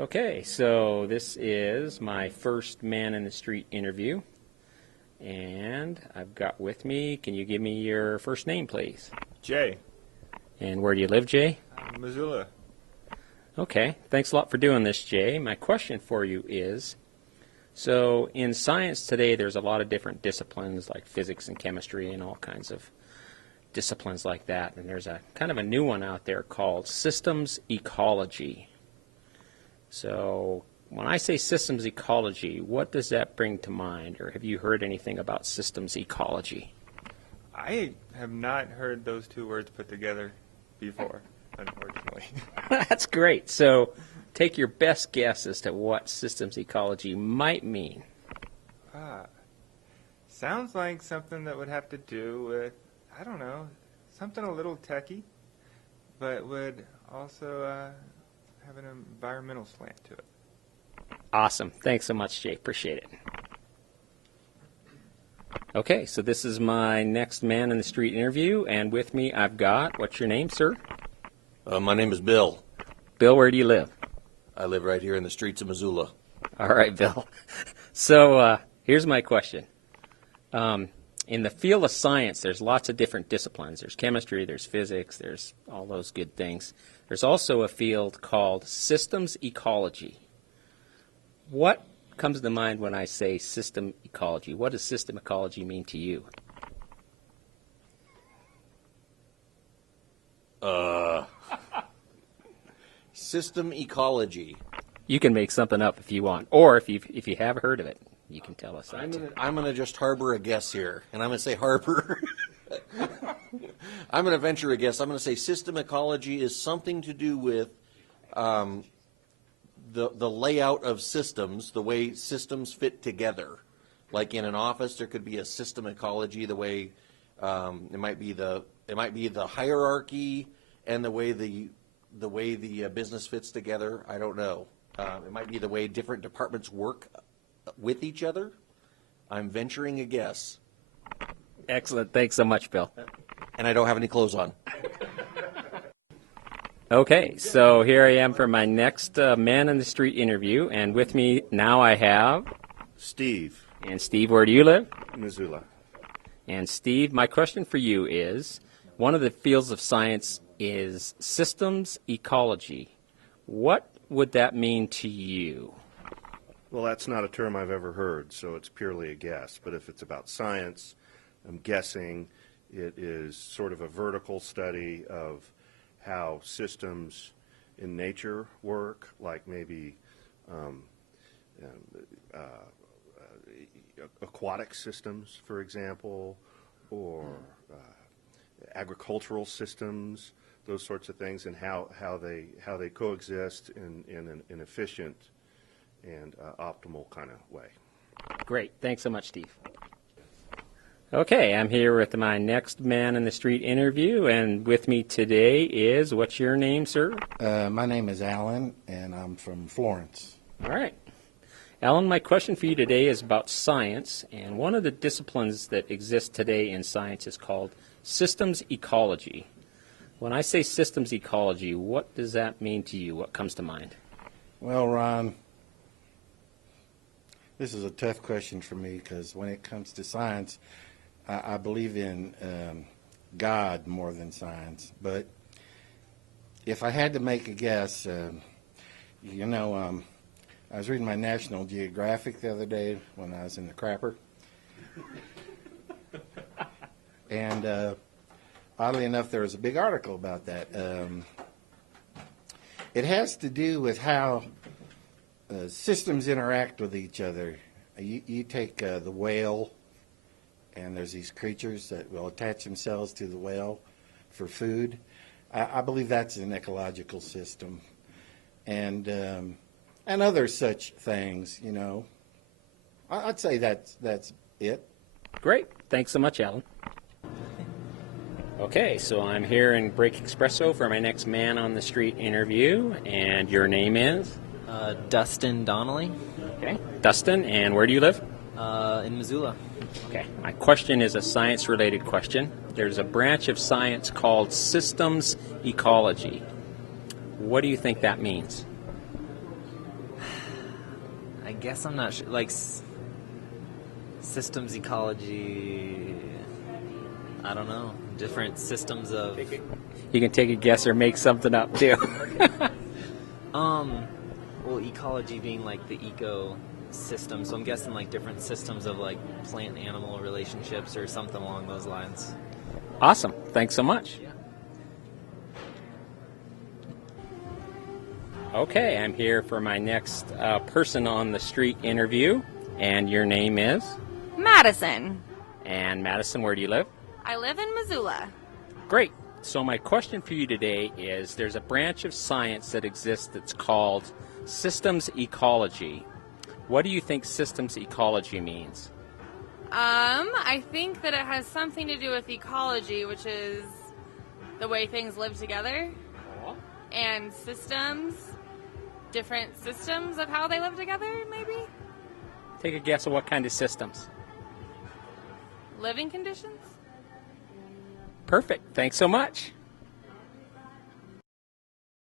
Okay, so this is my first man in the street interview, and I've got with me, can you give me your first name, please? Jay. And where do you live, Jay? Missoula. Okay, thanks a lot for doing this, Jay. My question for you is, so in science today there's a lot of different disciplines like physics and chemistry and all kinds of disciplines like that, and there's a kind of a new one out there called systems ecology. So when I say systems ecology, what does that bring to mind, or have you heard anything about systems ecology? I have not heard those two words put together before, unfortunately. That's great. So take your best guess as to what systems ecology might mean. Sounds like something that would have to do with, I don't know, something a little techy, but would also have an environmental slant to it. Awesome. Thanks so much, Jay. Appreciate it. Okay, so this is my next man in the street interview, and with me I've got, what's your name, sir? My name is Bill. Bill, where do you live? I live right here in the streets of Missoula. All right, Bill. So here's my question. In the field of science, there's lots of different disciplines. There's chemistry, there's physics, there's all those good things. There's also a field called systems ecology. What comes to mind when I say system ecology? What does system ecology mean to you? System ecology. You can make something up if you want, or if you have heard of it, you can tell us that. I'm gonna just harbor a guess here, and I'm gonna say harbor. I'm gonna venture a guess. I'm gonna say system ecology is something to do with the layout of systems, the way systems fit together. Like in an office, there could be a system ecology. The way it might be the hierarchy and the way the business fits together. I don't know. It might be the way different departments work with each other. I'm venturing a guess. Excellent. Thanks so much, Bill. And I don't have any clothes on. Okay, so here I am for my next man in the street interview, and with me now I have Steve. And Steve, where do you live? Missoula. And Steve, my question for you is, one of the fields of science is systems ecology. What would that mean to you? Well, that's not a term I've ever heard, so it's purely a guess. But if it's about science, I'm guessing it is sort of a vertical study of how systems in nature work, like maybe aquatic systems, for example, or agricultural systems, those sorts of things, and how they coexist in an efficient and optimal kind of way. Great. Thanks so much, Steve. Okay, I'm here with my next man in the street interview, and with me today is, what's your name, sir? My name is Alan, and I'm from Florence. All right. Alan, my question for you today is about science, and one of the disciplines that exist today in science is called systems ecology. When I say systems ecology, what does that mean to you? What comes to mind? Well, Ron, this is a tough question for me because when it comes to science, I believe in God more than science. But if I had to make a guess, I was reading my National Geographic the other day when I was in the crapper. And oddly enough, there was a big article about that. It has to do with how systems interact with each other. You take the whale, and there's these creatures that will attach themselves to the whale for food. I believe that's an ecological system. And other such things, you know. I'd say that's it. Great. Thanks so much, Alan. Okay, so I'm here in Break Espresso for my next man on the street interview, and your name is? Dustin Donnelly. Okay, Dustin, and where do you live? In Missoula. Okay, my question is a science-related question. There's a branch of science called systems ecology. What do you think that means? guess I'm not sure. Like systems ecology. I don't know. Different systems of. You can take a guess or make something up too. Well, ecology being like the ecosystem, so I'm guessing like different systems of like plant-animal relationships or something along those lines. Awesome. Thanks so much. Yeah. Okay, I'm here for my next person on the street interview, and your name is? Madison. And Madison, where do you live? I live in Missoula. Great. So my question for you today is, there's a branch of science that exists that's called systems ecology. What do you think systems ecology means? I think that it has something to do with ecology, which is the way things live together, and systems, different systems of how they live together, maybe? Take a guess of what kind of systems. Living conditions? Perfect. Thanks so much.